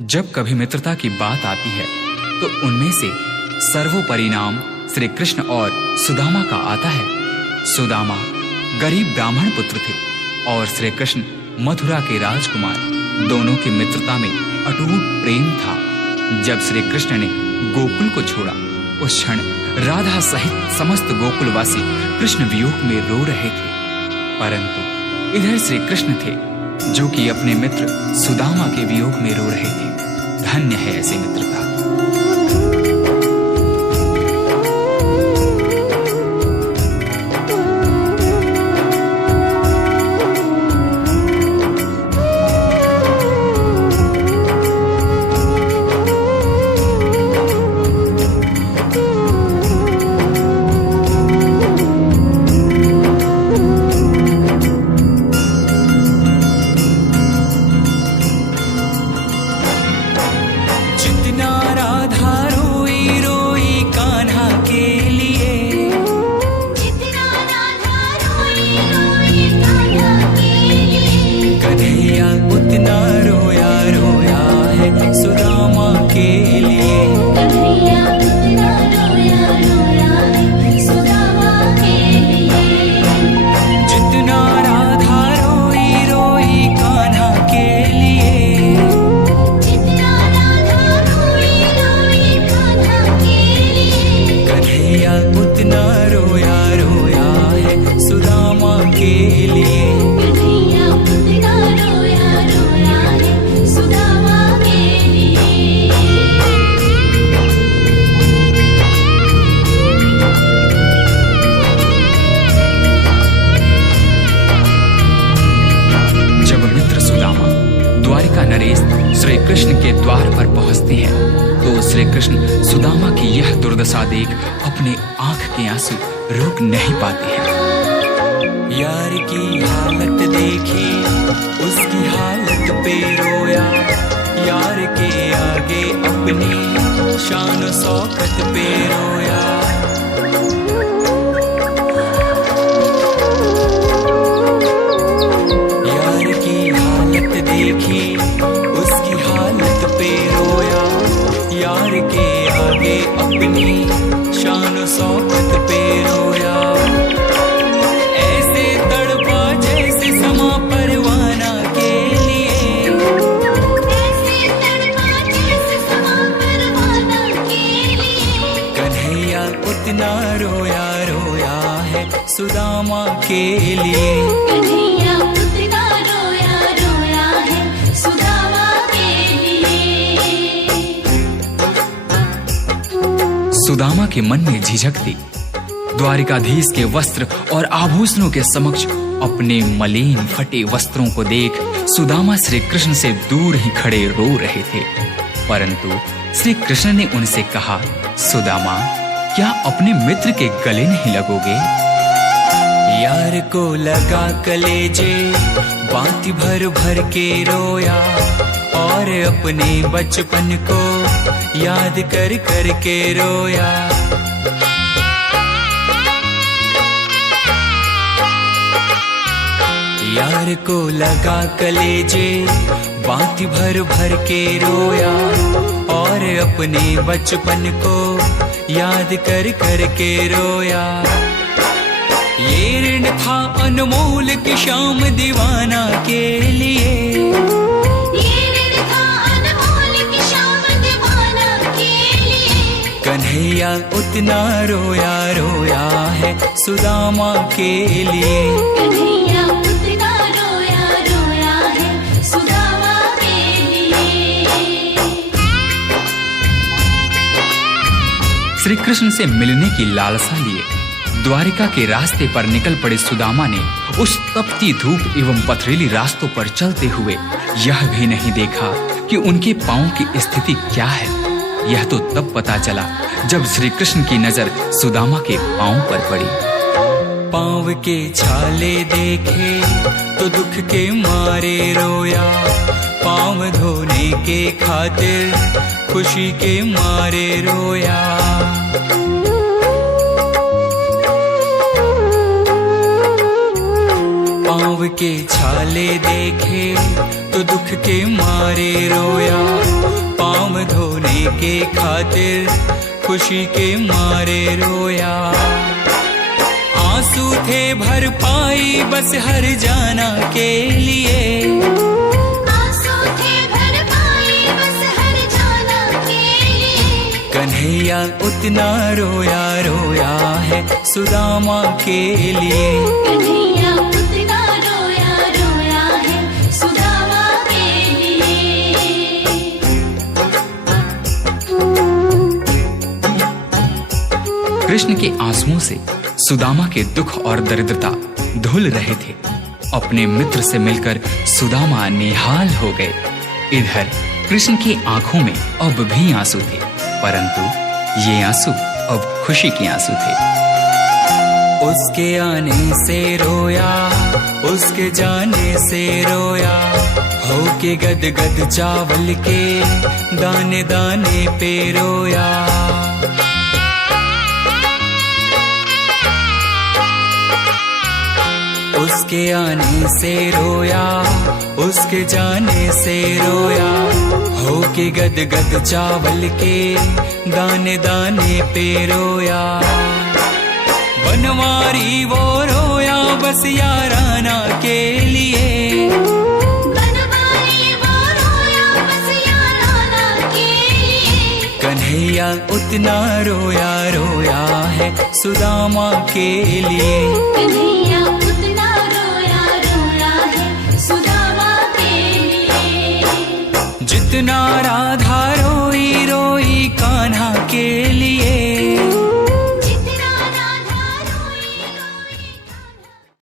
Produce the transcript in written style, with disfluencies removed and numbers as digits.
जब कभी मित्रता की बात आती है तो उनमें से सर्वोपरि नाम श्री कृष्ण और सुदामा का आता है। सुदामा गरीब ब्राह्मण पुत्र थे और श्री कृष्ण मथुरा के राजकुमार। दोनों की मित्रता में अटूट प्रेम था। जब श्री कृष्ण ने गोकुल को छोड़ा, उस क्षण राधा सहित समस्त गोकुलवासी कृष्ण वियोग में रो रहे थे। परंतु इधर श्री कृष्ण थे जो कि अपने मित्र सुदामा के वियोग में रो रहे थे। धन्य है ऐसी मित्रता। श्री कृष्ण के द्वार पर पहुंचते हैं तो श्री कृष्ण सुदामा की यह दुर्दशा देख अपने आंख के आंसू रोक नहीं पाते हैं। यार की हालत देखी, उसकी हालत पे रोया। यार के आगे अपनी शान शौकत पे रोया। यार की हालत देखी, उसकी हालत पे रोया। यार के आगे अपनी शान शौकत पे रोया। ऐसे तड़पा जैसे समा परवाना के लिए। ऐसे तड़पा जैसे समा परवाना के लिए। कन्हैया उतना रोया रोया है सुदामा के लिए। कन्हैया उतना रोया रोया है सुदामा के लिए। सुदामा के मन में झिझक थी। द्वारिकाधीश के वस्त्र और आभूषणों के समक्ष अपने मलिन फटे वस्त्रों को देख सुदामा श्री कृष्ण से दूर ही खड़े रो रहे थे। परंतु श्री कृष्ण ने उनसे कहा, सुदामा, क्या अपने मित्र के गले नहीं लगोगे? यार को लगा कलेजे, बाती भर भर के रोया। और अपने बचपन को याद कर कर के रोया। यार को लगा कलेजे, बाती भर भर के रोया। और अपने बचपन को याद कर कर के रोया। ये ऋण था अनमोल की शाम दीवाना के लिए। ये ऋण था अनमोल की शाम दीवाना के लिए। कन्हैया उतना रोया रोया है सुदामा के लिए। कन्हैया उतना रोया रोया है सुदामा के लिए। श्री कृष्ण से मिलने की लालसा लिए द्वारिका के रास्ते पर निकल पड़े सुदामा ने उस तपती धूप एवं पथरीली रास्तों पर चलते हुए यह भी नहीं देखा कि उनके पांव की स्थिति क्या है। यह तो तब पता चला जब श्री कृष्ण की नजर सुदामा के पांव पर पड़ी। पांव के छाले देखे तो दुख के मारे रोया। पांव धोने के खातिर खुशी के मारे रोया। पांव के छाले देखे तो दुख के मारे रोया। के खातिर खुशी के मारे रोया। आंसू थे भर पाई बस हर जाना के लिए, आंसू थे भर पाई बस हर जाना के लिए। कन्हैया उतना रोया रोया है सुदामा के लिए। कन्हैया उतना रोया रोया है सुदामा के लिए। कृष्ण के आंसुओं से सुदामा के दुख और दरिद्रता धुल रहे थे। अपने मित्र से मिलकर सुदामा निहाल हो गए। इधर कृष्ण की आंखों में अब भी आंसू थे, परंतु ये आंसू अब खुशी के आंसू थे। उसके आने से रोया, उसके जाने से रोया, हो के गद गद चावल के दाने दाने पे रोया। उसके आने से रोया, उसके जाने से रोया, हो के गद गद चावल के दाने दाने पे रोया। बनवारी वो रोया बस याराना के लिए, बनवारी वो रोया बस याराना के लिए। कन्हैया उतना रोया रोया है सुदामा के लिए। कन्हैया